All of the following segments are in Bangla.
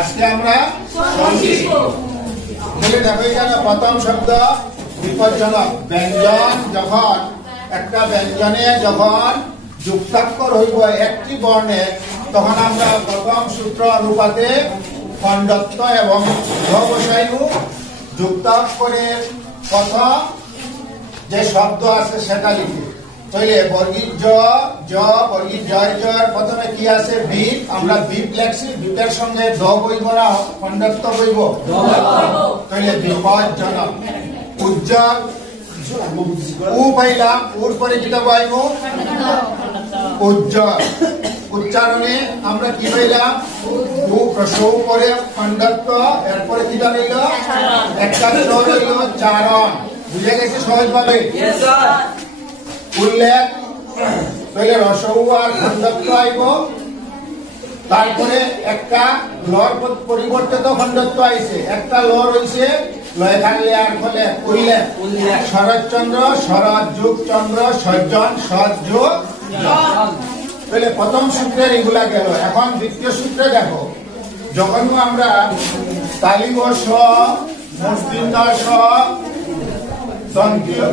আজকে আমরা দেখো এখানে প্রথম শব্দ বিপজ্জনক। ব্যঞ্জন যখন একটা ব্যঞ্জনে যখন যুক্তাক্ষর হইব একটি বর্ণে, তখন আমরা প্রথম সূত্র অনুপাতে খণ্ডত্ব এবং বসাইব। যুক্তাক্ষরের প্রথম যে শব্দ আছে সেটা লিখি। তাহলে বর্গীর জ বর্গীর জয় জয় প্রথমে কি আছে? বিপ। আমরা বিপ লেখছি, বিপের সঙ্গে দ বইব না খণ্ডত্ব বইব? তাহলে বিপজ্জনক। উজ্জ্বল উ পাইলাম, উর পরে যেটা বইব উজ্জ্বল। উচ্চারণে আমরা কি পাইলাম? উ প্রসৌ পরে খণ্ডত্ব, এরপরে কি রইল? একটা রইল চারণ। বুঝে গেছে সহজভাবে? উল্লেখ তাহলে রসৌ আর খণ্ডত্ব আইব। তারপরে একটা লর পরিবর্তিত খণ্ডত্ব আইছে, একটা লর হইছে লয় থাকলে আর ফলে উল্লেখ। শরৎচন্দ্র শরৎ যুগ চন্দ্র সজ্জন সৎ যোগ। তাহলে প্রথম সূত্রের এগুলা গেল। এখন দ্বিতীয় সূত্রে দেখো, যখন আমরা তালিব স মূর্ধন্য স দন্তীয়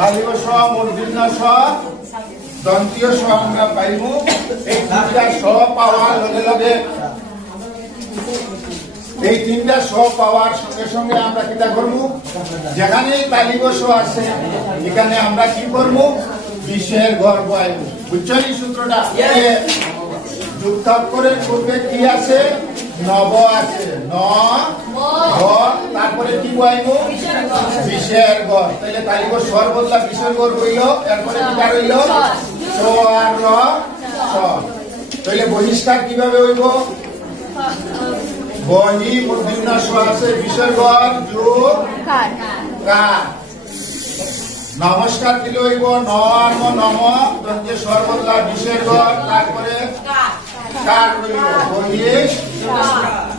তালিব স মূর্ধন্য স দন্তীয় স আমরা পাইব। এই তিনটা স পাওয়ার লগে লগে এই তিনটা স পাওয়ার সঙ্গে সঙ্গে আমরা কিটা করবো? যেখানে তালিব স আছে এখানে আমরা কি করবো? বিশের ঘর বয়াইব। বুঝছেন এই সূত্রটা? যুক্তাক্ষরের পূর্বে কি আছে? নব আছে, ন তারপরে কি বয়াইব? বিশের ঘর। তাহলে তালিব স্বর বদলা বিশের ঘর রইল, এরপরে কিটা রইল? স আর র স। তাহলে বহিষ্কার কিভাবে হইব? বহি মূর্ধন্য স আছে, বিশের ঘর যোগ কার। নমস্কার দিলে হইব নম নম, দন্তে স্বর বদলা বিশের ঘর, তারপরে কার রইল বহিষ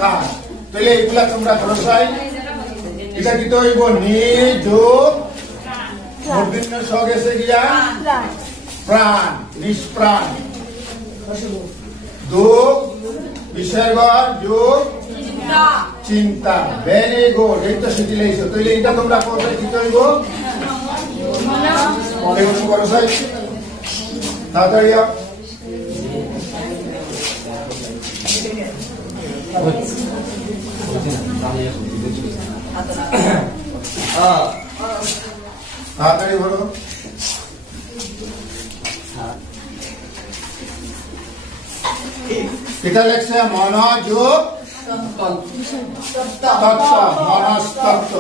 কার। তাহলে এইগুলা তোমরা ধরসাই। এটা দিতে হইব নি যোগ মূর্ধন্য স গেছে গিয়া প্রাণ, নিষ্প্রাণ। যোগ বিশের ঘর যোগ চিন্তা। ভেরি গুড, এই তো শিখি লাইছো। তাহলে এটা তোমরা করবে দিতে হইব তাড়াতাড়ি। তাড়াতাড়ি বলো। এটা লেখছে মনোযোগ তত্ত্ব, মনস্তত্ত্ব।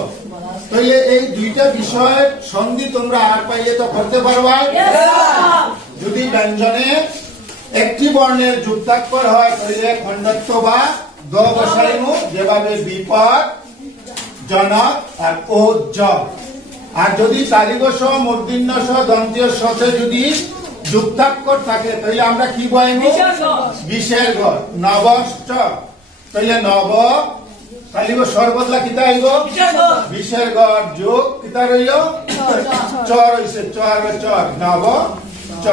তাহলে এই দুইটা বিষয়ের সন্ধি তোমরা আর পাইলে তো করতে পারবা। যদি ব্যঞ্জনে একটি বর্ণের যুক্তাক্ষর হয় তাহলে খণ্ডত্ব বা দ বসাইব, যেভাবে বিপদ জনক আর ওজ্জ্বল। আর যদি তালিব স মূর্ধন্য স দন্তীয় সতে যদি যুক্তাক্ষর থাকে তাহলে আমরা কি বয়াইব? বিশের ঘর। নবশ্চ তাহলে নব তালিব স্বর বদলা কিতা আইব? বিশের ঘর যোগ কিতা রইল? চর হইছে, চর চর নব চ।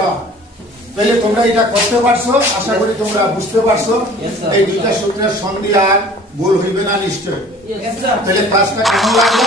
তাহলে তোমরা এটা করতে পারছো, আশা করি তোমরা বুঝতে পারছো। এই দুইটা সূত্রের সন্ধি আর ভুল হইবে না নিশ্চয়। তাহলে ক্লাসটা কেমন লাগলো?